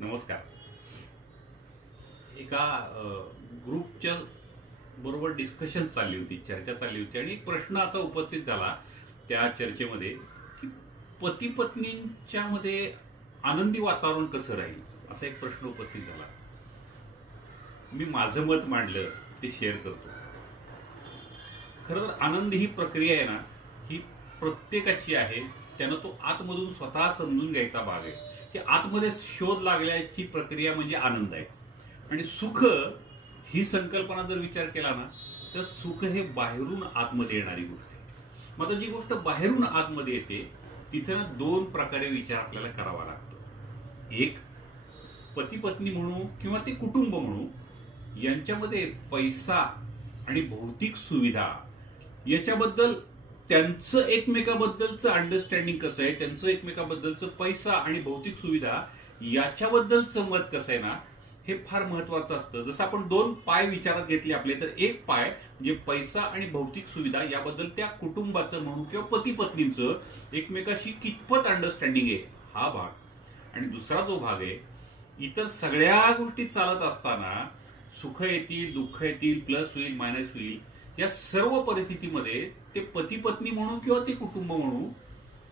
नमस्कार. एका ग्रुपच्या बरोबर डिस्कशन चालली होती, चर्चा चालली होती आणि एक प्रश्न असा उपस्थित झाला त्या चर्चेमध्ये की पती पत्नींच्या मध्ये आनंदी वातावरण कसं राहील, असा एक प्रश्न उपस्थित झाला. मी माझं मत मांडलं, ते शेअर करतो. खरं तर आनंद ही प्रक्रिया आहे ना, ही प्रत्येकाची आहे. त्यानं तो आतमधून स्वतः समजून घ्यायचा भाग आहे की आतमध्ये शोध लागल्याची प्रक्रिया म्हणजे आनंद आहे. आणि सुख ही संकल्पना जर विचार केला ना, तर सुख हे बाहेरून आतमध्ये येणारी गोष्ट आहे. मग जी गोष्ट बाहेरून आतमध्ये येते तिथे ना दोन प्रकारे विचार आपल्याला करावा लागतो. एक, पती पत्नी म्हणू किंवा ते कुटुंब म्हणू, यांच्यामध्ये पैसा आणि भौतिक सुविधा याच्याबद्दल त्यांचं एकमेकाबद्दलचं अंडरस्टँडिंग कसं आहे, त्यांचं एकमेकाबद्दलचं पैसा आणि भौतिक सुविधा याच्याबद्दलचं मत कसं आहे ना, हे फार महत्वाचं असतं. जसं आपण दोन पाय विचारात घेतले आपले, तर एक पाय म्हणजे पैसा आणि भौतिक सुविधा याबद्दल त्या कुटुंबाचं म्हणू किंवा पती पत्नींचं एकमेकाशी कितपत अंडरस्टँडिंग आहे हा भाग. आणि दुसरा जो भाग आहे, इतर सगळ्या गोष्टी चालत असताना सुख येतील, दुःख येतील, प्लस होईल, मायनस होईल, या सर्व परिस्थितीमध्ये ते पती पत्नी म्हणू किंवा ते कुटुंब म्हणू,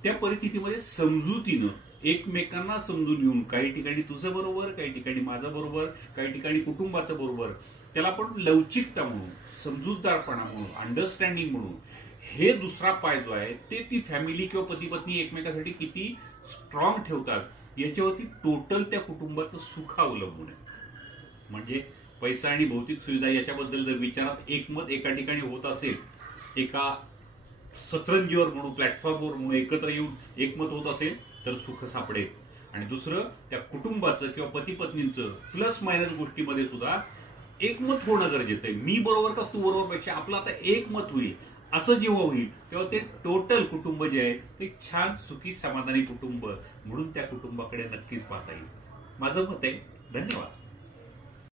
त्या परिस्थितीमध्ये समजुतीनं एकमेकांना समजून घेऊन, काही ठिकाणी तुझं बरोबर, काही ठिकाणी माझं बरोबर, काही ठिकाणी कुटुंबाचं बरोबर, त्याला आपण लवचिकता म्हणू, समजूतदारपणा म्हणू, अंडरस्टँडिंग म्हणू, हे दुसरा पाय जो आहे ते ती फॅमिली किंवा पती पत्नी एकमेकासाठी किती स्ट्रॉंग ठेवतात याच्यावरती टोटल त्या कुटुंबाचं सुख अवलंबून आहे. म्हणजे पैसा आणि भौतिक सुविधा याच्याबद्दल जर विचारात एकमत एका ठिकाणी होत असेल, एका सतरंजीवर म्हणू, प्लॅटफॉर्मवर म्हणू, एकत्र येऊन एकमत होत असेल तर सुख सापडेल. आणि दुसरं, त्या कुटुंबाचं किंवा पती पत्नींचं प्लस मायनस गोष्टीमध्ये सुद्धा एकमत होणं गरजेचं आहे. मी बरोबर का तू बरोबर पेक्षा आपलं आता एकमत होईल. असं जेव्हा होईल तेव्हा ते टोटल कुटुंब जे आहे ते छान सुखी समाधानी कुटुंब म्हणून त्या कुटुंबाकडे नक्कीच पाहता येईल. माझं मत आहे. धन्यवाद.